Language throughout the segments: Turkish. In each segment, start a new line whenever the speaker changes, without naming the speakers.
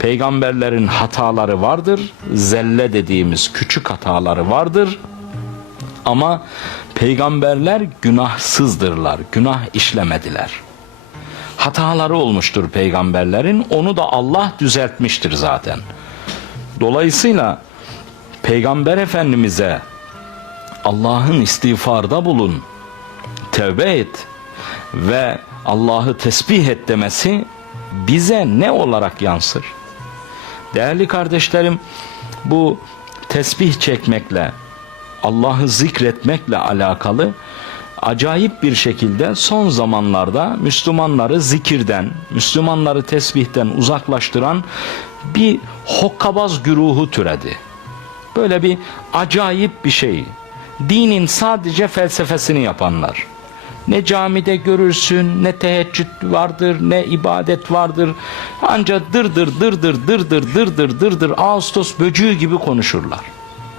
Peygamberlerin hataları vardır. Zelle dediğimiz küçük hataları vardır. Ama peygamberler günahsızdırlar. Günah işlemediler. Hataları olmuştur peygamberlerin. Onu da Allah düzeltmiştir zaten. Dolayısıyla Peygamber Efendimiz'e Allah'ın istiğfarda bulun, tevbe et ve Allah'ı tesbih et demesi bize ne olarak yansır? Değerli kardeşlerim, bu tesbih çekmekle, Allah'ı zikretmekle alakalı acayip bir şekilde son zamanlarda Müslümanları zikirden, Müslümanları tesbihten uzaklaştıran bir hokkabaz güruhu türedi. Böyle bir acayip bir şey. Dinin sadece felsefesini yapanlar. Ne camide görürsün, ne teheccüd vardır, ne ibadet vardır. Ancak dırdır dırdır dırdır dırdır dırdır Ağustos böcüğü gibi konuşurlar.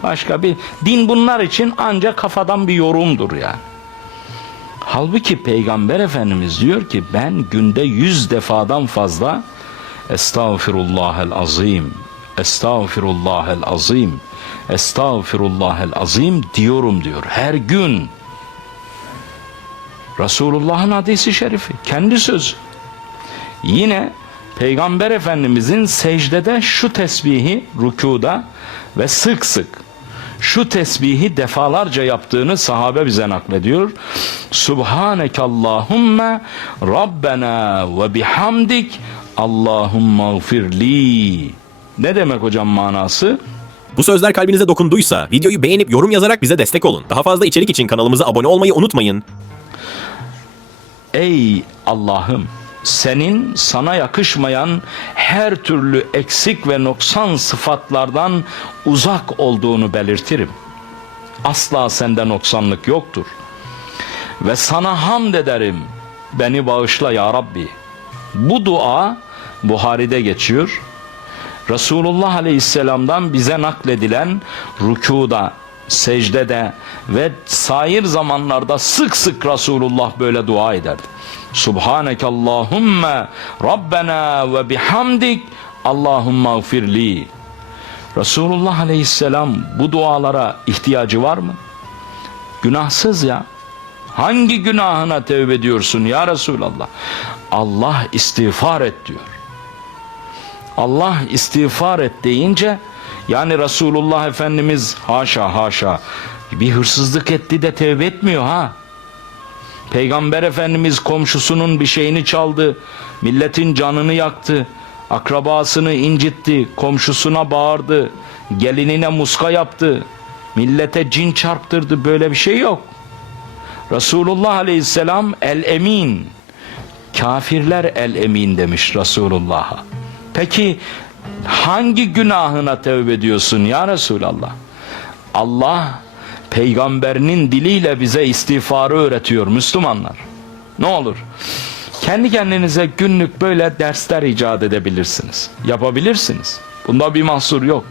Başka bir din bunlar için ancak kafadan bir yorumdur yani. Halbuki Peygamber Efendimiz diyor ki ben günde yüz defadan fazla Estağfirullahel azim, Estağfirullahel azim, Estağfirullahel azim diyorum diyor her gün. Resulullah'ın hadisi şerifi, kendi sözü. Yine Peygamber Efendimizin secdede şu tesbihi rükuda ve sık sık şu tesbihi defalarca yaptığını sahabe bize naklediyor. Subhaneke Allahümme Rabbena ve bihamdik Allahumma gfirli. Ne demek hocam manası?
Bu sözler kalbinize dokunduysa videoyu beğenip yorum yazarak bize destek olun. Daha fazla içerik için kanalımıza abone olmayı unutmayın.
Ey Allah'ım senin sana yakışmayan her türlü eksik ve noksan sıfatlardan uzak olduğunu belirtirim. Asla sende noksanlık yoktur. Ve sana hamd ederim. Beni bağışla ya Rabbi. Bu dua Buhari'de geçiyor. Resulullah Aleyhisselam'dan bize nakledilen rükuda, secdede ve sair zamanlarda sık sık Resulullah böyle dua ederdi. Subhaneke Allahümme Rabbena ve bihamdik Allahumma gfirli. Resulullah Aleyhisselam bu dualara ihtiyacı var mı? Günahsız ya. Hangi günahına tevbe ediyorsun ya Resulallah? Allah istiğfar et diyor. Allah istiğfar et deyince yani Resulullah Efendimiz haşa haşa bir hırsızlık etti de tevbe etmiyor ha. Peygamber Efendimiz komşusunun bir şeyini çaldı, milletin canını yaktı, akrabasını incitti, komşusuna bağırdı, gelinine muska yaptı, millete cin çarptırdı böyle bir şey yok. Resulullah Aleyhisselam el emin, kafirler el emin demiş Resulullah'a. Peki hangi günahına tevbe ediyorsun ya Resulallah? Allah peygamberinin diliyle bize istiğfarı öğretiyor Müslümanlar. Ne olur kendi kendinize günlük böyle dersler icat edebilirsiniz. Yapabilirsiniz. Bunda bir mahsur yok.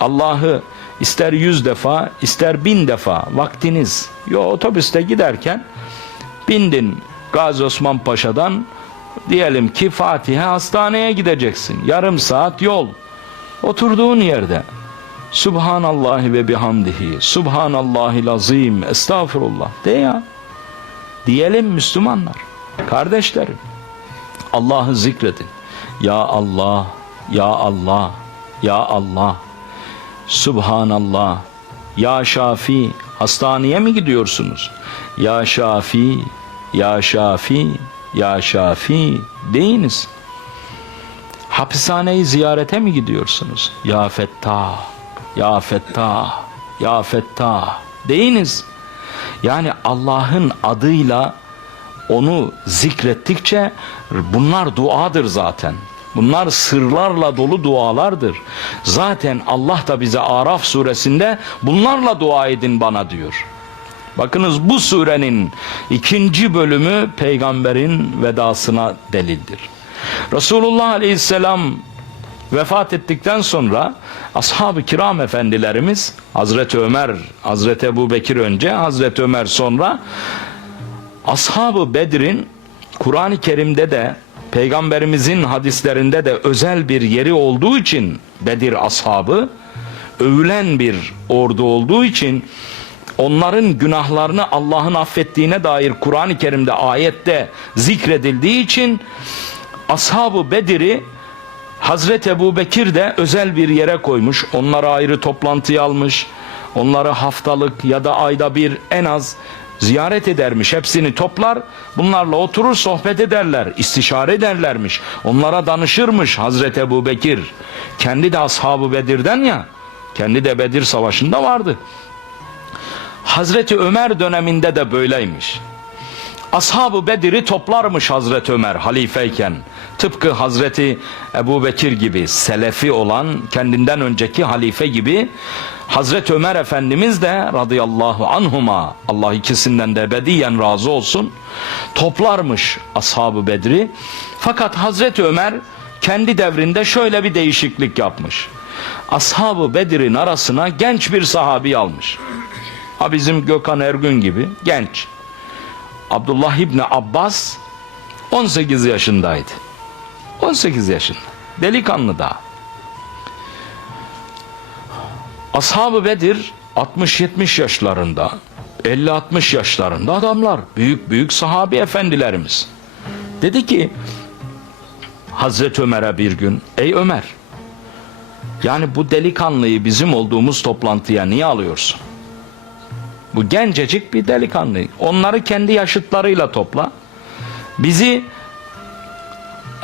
Allah'ı ister yüz defa ister bin defa vaktiniz. Yo otobüste giderken bindin Gazi Osman Paşa'dan diyelim ki Fatih'e hastaneye gideceksin. Yarım saat yol. Oturduğun yerde Subhanallahi ve bihamdihi Subhanallahil azim Estağfurullah de ya. Diyelim Müslümanlar. Kardeşlerim. Allah'ı zikredin. Ya Allah, Ya Allah, Ya Allah. Subhanallah. Ya Şafi. Hastaneye mi gidiyorsunuz? Ya Şafi, Ya Şafi, Ya Şafi deyiniz. Hapishaneyi ziyarete mi gidiyorsunuz? Ya Fettah, Ya Fettah, Ya Fettah deyiniz. Yani Allah'ın adıyla onu zikrettikçe bunlar duadır zaten. Bunlar sırlarla dolu dualardır. Zaten Allah da bize Araf suresinde bunlarla dua edin bana diyor. Bakınız bu surenin ikinci bölümü peygamberin vedasına delildir. Resulullah aleyhisselam vefat ettikten sonra ashab-ı kiram efendilerimiz Hazreti Ömer, Hazreti Ebu Bekir önce, Hazreti Ömer sonra Ashab-ı Bedir'in Kur'an-ı Kerim'de de Peygamberimizin hadislerinde de özel bir yeri olduğu için Bedir ashabı övülen bir ordu olduğu için onların günahlarını Allah'ın affettiğine dair Kur'an-ı Kerim'de ayette zikredildiği için Ashab-ı Bedir'i Hazreti Ebu Bekir de özel bir yere koymuş. Onları ayrı toplantıya almış. Onları haftalık ya da ayda bir en az ziyaret edermiş. Hepsini toplar. Bunlarla oturur sohbet ederler. istişare ederlermiş. Onlara danışırmış Hazreti Ebu Bekir. Kendi de Ashab-ı Bedir'den ya. Kendi de Bedir Savaşı'nda vardı. Hazreti Ömer döneminde de böyleymiş. Ashab-ı Bedir'i toplarmış Hazreti Ömer halifeyken. Tıpkı Hazreti Ebu Bekir gibi selefi olan kendinden önceki halife gibi Hazreti Ömer Efendimiz de radıyallahu anhuma Allah ikisinden de ebediyen razı olsun toplarmış Ashab-ı Bedri. Fakat Hazreti Ömer kendi devrinde şöyle bir değişiklik yapmış. Ashab-ı Bedir'in arasına genç bir sahabi almış. Ha bizim Gökhan Ergün gibi genç. Abdullah İbni Abbas 18 yaşındaydı. 18 yaşında. Delikanlı daha. Ashab-ı Bedir 60-70 yaşlarında, 50-60 yaşlarında adamlar. Büyük büyük sahabi efendilerimiz. Dedi ki Hazreti Ömer'e bir gün, ey Ömer, yani bu delikanlıyı bizim olduğumuz toplantıya niye alıyorsun? Bu gencecik bir delikanlı. Onları kendi yaşıtlarıyla topla. Bizi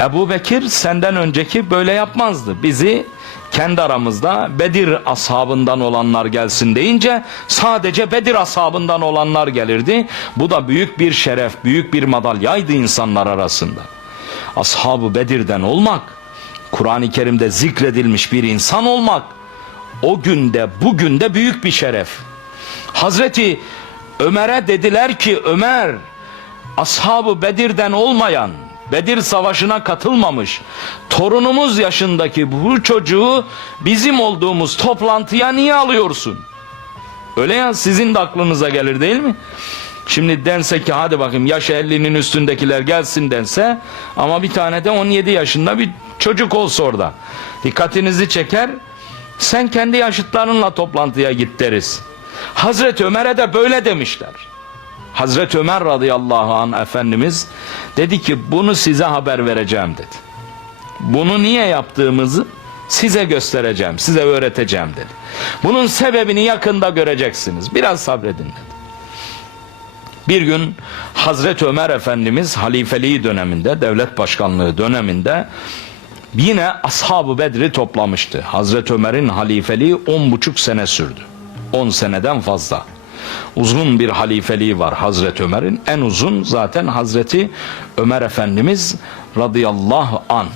Ebu Bekir senden önceki böyle yapmazdı. Bizi kendi aramızda Bedir ashabından olanlar gelsin deyince sadece Bedir ashabından olanlar gelirdi. Bu da büyük bir şeref, büyük bir madalyaydı insanlar arasında. Ashab-ı Bedir'den olmak, Kur'an-ı Kerim'de zikredilmiş bir insan olmak, o günde bugün de büyük bir şeref. Hazreti Ömer'e dediler ki Ömer ashabı Bedir'den olmayan Bedir savaşına katılmamış torunumuz yaşındaki bu çocuğu bizim olduğumuz toplantıya niye alıyorsun? Öyle ya sizin de aklınıza gelir değil mi? Şimdi dense ki hadi bakayım yaş 50'nin üstündekiler gelsin dense ama bir tane de 17 yaşında bir çocuk olsa orada. Dikkatinizi çeker sen kendi yaşıtlarınla toplantıya git deriz. Hazreti Ömer'e de böyle demişler. Hazreti Ömer radıyallahu an Efendimiz dedi ki bunu size haber vereceğim dedi. Bunu niye yaptığımızı size göstereceğim, size öğreteceğim dedi. Bunun sebebini yakında göreceksiniz. Biraz sabredin dedi. Bir gün Hazreti Ömer Efendimiz halifeliği döneminde, devlet başkanlığı döneminde yine Ashab-ı Bedri toplamıştı. Hazreti Ömer'in halifeliği on buçuk sene sürdü. 10 seneden fazla. Uzun bir halifeliği var Hazreti Ömer'in. En uzun zaten Hazreti Ömer Efendimiz radıyallahu an.